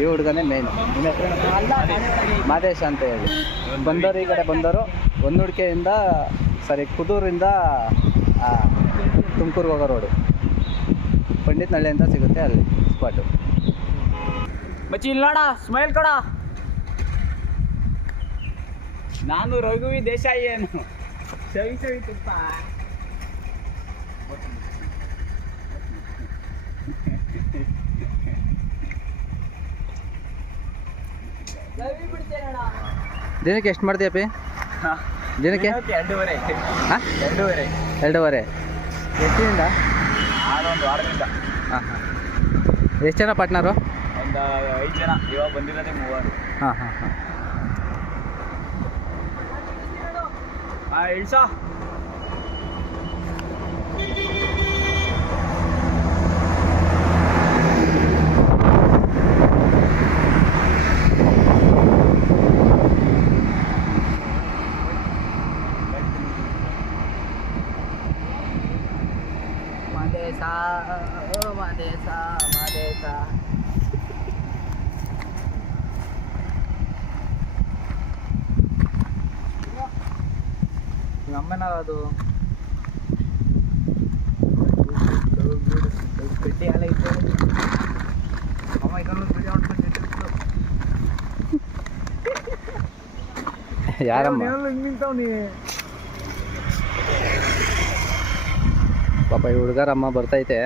ಈ ಹುಡುಗನೇ ಮೇನ್ ಮಾದೇಶ ಅಂತ ಹೇಳಿ. ಬಂದವರು ಈ ಕಡೆ ಬಂದವರು. ಹುಡುಕೆಯಿಂದ ಸರಿ ಕುದೂರಿಂದ ತುಮಕೂರಿಗೆ ಹೋಗೋ ರೋಡು ಪಂಡಿತ್ ನಳ್ಳಿಯಿಂದ ಸಿಗುತ್ತೆ ಅಲ್ಲಿ ಸ್ಪಾಟು ಮಚ್ಚಿ ಇಲ್ಲ ನೋಡ ಸ್ಮೈಲ್ ಕೊಡ. ನಾನು ರಘುವಿ ದೇಸಾಯಿ ಏನು? ಸವಿ ಸವಿ ತುಪ್ಪ. ದಿನಕ್ಕೆ ಎಷ್ಟು ಮಾಡ್ತೀಯಪ್ಪ ದಿನಕ್ಕೆ? ಎರಡೂವರೆ. ಹಾಂ? ಎರಡೂವರೆ. ಎರಡೂವರೆ. ಎಷ್ಟಿನಿಂದ? ಒಂದು ವಾರದಿಂದ. ಹಾಂ ಹಾಂ. ಎಷ್ಟು ಜನ ಪಾರ್ಟ್ನರು? ಒಂದು ಐದು ಜನ. ಇವಾಗ ಬಂದಿರೋದೇ ಮೂವರು. ಹಾಂ ಹಾಂ ಹಾಂ. ಹಾಂ ಇಳ್ಸ ಮಾದೇಶ ಮಾದೇಶ ಮಾದೇಶ ನಮ್ಮನ ಅದು ಗಡ್ಡಿ ಎಲ್ಲ ಇತ್ತು ಅಮ್ಮ ಯಾರಮ್ಮ ನಿಂತವ್ನಿ ಪಾಪ ಈ ಹುಡುಗರಮ್ಮ ಬರ್ತೈತೆ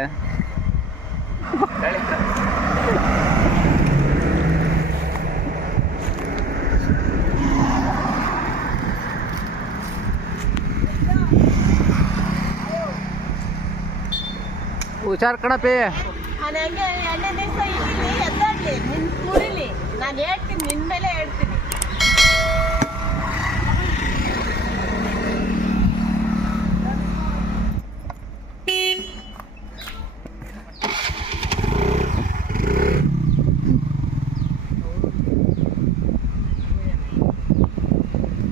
ಹುಷಾರ್ ಕಣಪಿ ನಾನು ಹಂಗೆ ಎರಡನೇ ದಿವಸ ಇದ್ದೀನಿ ಎದ್ದಾಡ್ಲಿ, ನಿನ್ ಕುಡಿಲಿ ನಾನು ಹೇಳ್ತೀನಿ, ನಿನ್ ಮೇಲೆ ಹೇಳ್ತೀನಿ.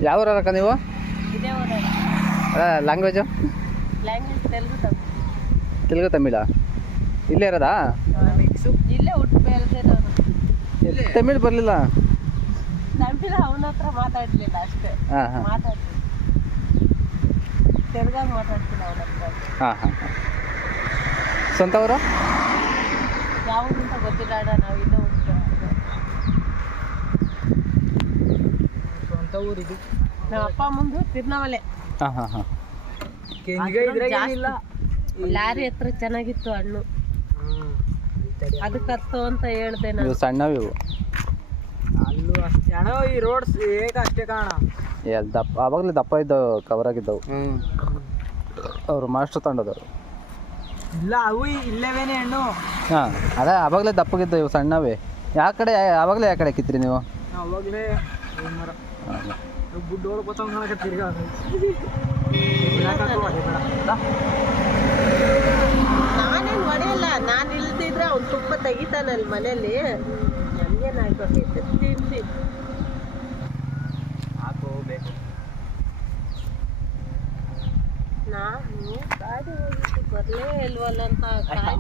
ಯಾವ ಊರಕ್ಕ ನೀವು? ಇದೇ ಲ್ಯಾಂಗ್ವೇಜು ಲ್ಯಾಂಗ್ವೇಜ್ ತೆಲುಗು ತಮಿಳ್. ತೆಲುಗು ತಮಿಳ? ಇಲ್ಲೇ ಇರೋದಾ? ಇಲ್ಲೇ ಹುಟ್ಟು ಬೆಳೆದಿರೋದು. ತಮಿಳ್ ಬರಲಿಲ್ಲ? ಅವನ ಹತ್ರ ಮಾತಾಡ್ಲಿಲ್ಲ ಅಷ್ಟೇ. ಹಾಂ ಹಾಂ. ಮಾತಾಡ್ತೀನಿ ತೆಲುಗಾಗ ಮಾತಾಡ್ತೀನಿ ಅವನ ಹತ್ರ. ಹಾಂ ಹಾಂ ಹಾಂ. ಸ್ವಂತ ಊರು? ಯಾವುದು ಅಂತ ಗೊತ್ತಿಲ್ಲ ಅಣ್ಣ ನಾವು ಸ್ವಂತ ಊರಿದು. ನಮ್ಮ ಅಪ್ಪ ಮುಂದೆ ತಿರ್ನಾವಲೆ. ಹಾಂ ಹಾಂ ಹಾಂ. ಲಾರಿ ಹತ್ರ ಚೆನ್ನಾಗಿತ್ತು ಹಣ್ಣು. ಅದಕ್ಕೆ ಹತ್ತು ಅಂತ ಹೇಳ್ದೆ ನಾನು. ಇವು ಸಣ್ಣವು ಇವು. ಅಲ್ಲೂ ಅಷ್ಟೇ. ಅಣ್ಣ ಈ ರೋಡ್ಸ್ ಏಕ ಅಷ್ಟೇ ಕಾಣ? ಎಲ್ಲಿ ದಪ್ಪ ಆವಾಗಲೇ ದಪ್ಪ ಇದ್ದವು ಕವರ್ ಆಗಿದ್ದವು. ಅವರು ಮಾಸ್ಟರ್ ತಂಡದವರು ಇಲ್ಲ ಅವು ಇಲ್ಲವೇನೆ ಹಣ್ಣು? ಹಾಂ ಅದೇ ಆವಾಗಲೇ ದಪ್ಪಗಿದ್ದವು ಇವು ಸಣ್ಣವೇ. ಯಾವ ಕಡೆ ಆವಾಗಲೇ ಯಾವ ಕಡೆ ಹಾಕಿದ್ರಿ ನೀವು? ಅವಾಗಲೇ ಮರ ಹಾಂ ಬುಡ್ಡು ಒಳಗೆ ಗೊತ್ತಾಗ ತಿರ್ಗಾ ನಾನೇನು ಹೊಡೆಯಲ್ಲ. ನಾನು ಇಲ್ದಿದ್ರೆ ಅವ್ನು ತುಪ್ಪ ತೆಗಿತಾನಲ್ಲ ಮನೇಲಿ. ತಿನ್ಸಿ ಹಾಕೋಬೇಕು ನಾನು ಗಾಡಿ ಹೋಗಿದ್ದು ಬರಲೇ ಇಲ್ವಲ್ಲ ಅಂತ ಕಾಯ್ತಾ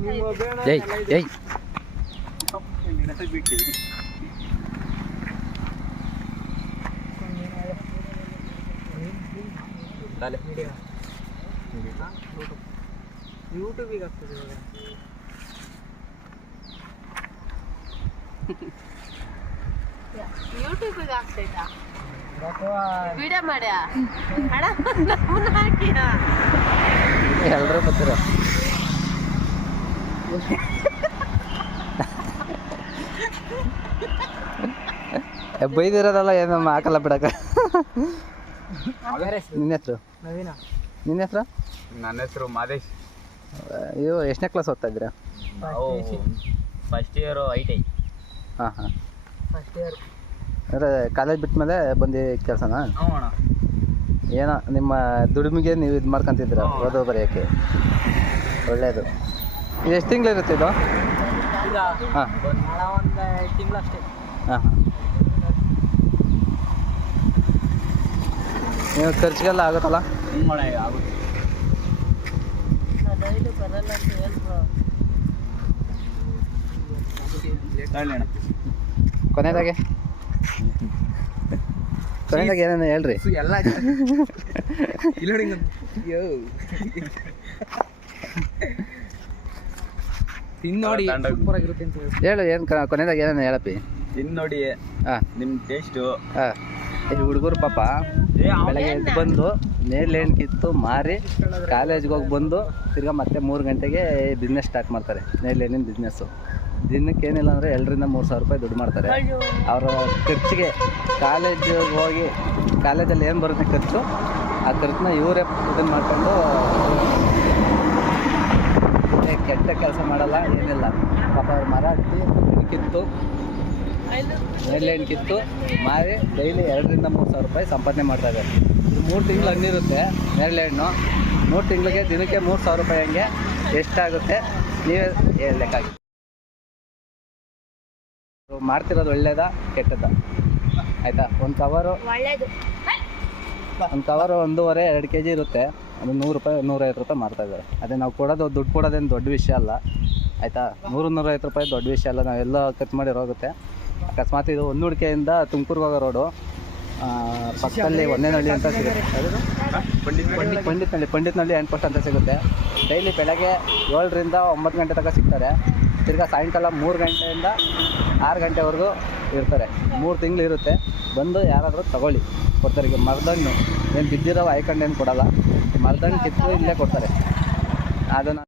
ಬಿಟ್ಟು ಯೂಟ್ಯೂಬಿಗೆ ಆಗ್ತದೆ ಇವಾಗ. ಯೂಟ್ಯೂಬಿಗೆ ಆಗ್ತೈತಾ? ವಿಡಿಯೋ ಮಾಡ್ಯಾ? ಅಣ್ಣ ಹಾಕಿಯಾ? ಎಲ್ಲರೂ ಬರ್ತೀರ? ಬೈದಿರೋದಲ್ಲ ಏನಮ್ಮ ಹಾಕಲ್ಲ ಬಿಡಕ ನಿನ್ನ ಹೆಸರು? ನವೀನ. ನಿನ್ನ ಹೆಸರು? ನನ್ನ ಹೆಸರು ಮಾದೇಶ್. ಇವು ಎಷ್ಟನೇ ಕ್ಲಾಸ್ ಓದ್ತಾ ಇದ್ದೀರಾ? ಫಸ್ಟ್ ಇಯರ್ ಐ ಟಿ ಹಾಂ ಹಾಂ. ಫಸ್ಟ್ ಇಯರ್ ಅಂದರೆ ಕಾಲೇಜ್ ಬಿಟ್ಟ ಮೇಲೆ ಬಂದು ಕೆಲಸನಾ? ಏನೋ ನಿಮ್ಮ ದುಡಿಮೆಗೆ ನೀವು ಇದು ಮಾಡ್ಕೊಂತಿದ್ದೀರ. ಓದೋ ಬರೆಯೋಕ್ಕೆ? ಒಳ್ಳೆಯದು ಇದು ಎಷ್ಟು ತಿಂಗಳಿರುತ್ತೆ ಇದು? ಹಾಂ. ಹಾಂ ಹಾಂ. ನೀವು ಖರ್ಚಿಗೆಲ್ಲ ಆಗುತ್ತಲ್ಲ? ಕೊನೆದಾಗೆ? ಕೊನೆದಾಗ ಆಗುತ್ತೆ ಐದು ಬರಲ್ಲ ಅಂತ ಹೇಳ್ರು? ಏನೇನು ಎಲ್ಲ ಇಲ್ಲ ನೋಡಿ ಹಿಂಗೆ. ಅಯ್ಯೋ ತಿನ್ ನೋಡಿ. ಸೂಪರ್ ಆಗಿರುತ್ತೆ ಅಂತ ಹೇಳಿ. ಏನು ಕೊನೆದಾಗ ಏನೇನು ಹೇಳಪ್ಪಿ? ತಿನ್ನೋಡಿ ಹಾಂ. ನಿಮ್ ಟೇಸ್ಟು ಹಾಂ. ಈ ಹುಡುಗರು ಪಾಪ ಬೆಳಗ್ಗೆ ಎದ್ದು ಬಂದು ನೇರಳೆ ಹಣ್ಣು ಕಿತ್ತು ಮಾರಿ ಕಾಲೇಜ್ಗೆ ಹೋಗಿ ಬಂದು ತಿರ್ಗಾ ಮತ್ತೆ ಮೂರು ಗಂಟೆಗೆ ಬಿಸ್ನೆಸ್ ಸ್ಟಾರ್ಟ್ ಮಾಡ್ತಾರೆ. ನೇರಳೆ ಹಣ್ಣಿನ ಬಿಸ್ನೆಸ್ಸು ದಿನಕ್ಕೆ ಏನಿಲ್ಲ ಅಂದರೆ ಎರಡರಿಂದ ಮೂರು ಸಾವಿರ ರೂಪಾಯಿ ದುಡ್ಡು ಮಾಡ್ತಾರೆ. ಅವರ ಖರ್ಚಿಗೆ ಕಾಲೇಜಿಗೆ ಹೋಗಿ ಕಾಲೇಜಲ್ಲಿ ಏನು ಬರುತ್ತೆ ಖರ್ಚು? ಆ ಖರ್ಚನ್ನ ಇವರೇ ಇದನ್ನು ಮಾಡ್ಕೊಂಡು ಕೆಟ್ಟ ಕೆಲಸ ಮಾಡಲ್ಲ ಏನಿಲ್ಲ. ಪಾಪ ಅವ್ರು ಮರ ಹತ್ತಿ ಕಿತ್ತು. ನೇರಳೆ ಕಿತ್ತು. ಮಾರಿ ಡೈಲಿ ಎರಡರಿಂದ ಮೂರು ಸಾವಿರ ರೂಪಾಯಿ ಸಂಪಾದನೆ ಮಾಡ್ತಾ ಇದ್ದಾರೆ. ಇದು ಮೂರು ತಿಂಗಳು ಹಣ್ಣಿರುತ್ತೆ ನೇರಳೆ ಹಣ್ಣು ಮೂರು ತಿಂಗಳಿಗೆ ದಿನಕ್ಕೆ ಮೂರು ಸಾವಿರ ರೂಪಾಯಿ ಹಂಗೆ ಎಷ್ಟಾಗುತ್ತೆ ನೀವೇ ಹೇಳಬೇಕಾಗಿ. ಮಾಡ್ತಿರೋದು ಒಳ್ಳೇದಾ ಕೆಟ್ಟದ ಆಯಿತಾ? ಒಂದು ಕವರು ಒಂದು ಕವರು ಒಂದೂವರೆ ಎರಡು ಕೆ ಜಿ ಇರುತ್ತೆ. ಅದು ನೂರು ರೂಪಾಯಿ ನೂರೈವತ್ತು ರೂಪಾಯಿ ಮಾಡ್ತಾ ಇದ್ದಾರೆ. ಅದೇ ನಾವು ಕೊಡೋದು ದುಡ್ಡು ಕೊಡೋದೇನು ದೊಡ್ಡ ವಿಷಯ ಅಲ್ಲ. ಆಯಿತಾ? ನೂರು ನೂರೈವತ್ತು ರೂಪಾಯಿ ದೊಡ್ಡ ವಿಷಯ ಅಲ್ಲ. ನಾವೆಲ್ಲ ಕಟ್ ಮಾಡಿ ಹೋಗುತ್ತೆ ಅಕಸ್ಮಾತ್ ಇದು ಹೊನ್ನೂಡಿಕೆಯಿಂದ ತುಮಕೂರಿಗೆ ಹೋಗೋ ರೋಡು ಪಕ್ಕದಲ್ಲಿ ಒಂದೇನಹಳ್ಳಿ ಅಂತ ಸಿಗುತ್ತೆ. ಪಂಡಿತ್ ಪಂಡಿತ್ನಳ್ಳಿ ಪಂಡಿತ್ನಳ್ಳಿ ಹ್ಯಾಂಡ್ ಪೋಸ್ಟ್ ಅಂತ ಸಿಗುತ್ತೆ. ಡೈಲಿ ಬೆಳಗ್ಗೆ ಏಳರಿಂದ ಒಂಬತ್ತು ಗಂಟೆ ತನಕ ಸಿಗ್ತಾರೆ. ತಿರ್ಗಾ ಸಾಯಂಕಾಲ ಮೂರು ಗಂಟೆಯಿಂದ ಆರು ಗಂಟೆವರೆಗೂ ಇರ್ತಾರೆ. ಮೂರು ತಿಂಗಳು ಇರುತ್ತೆ. ಬಂದು ಯಾರಾದರೂ ತಗೊಳ್ಳಿ. ಕೊಡ್ತಾರೆ ಮರದಣ್ಣು. ಏನು ಬಿದ್ದಿರೋ ಐಕಂಡೇನು ಕೊಡಲ್ಲ. ಮರದಣ್ಣು ಕಿತ್ತು ಇಲ್ಲೇ ಕೊಡ್ತಾರೆ. ಅದನ್ನು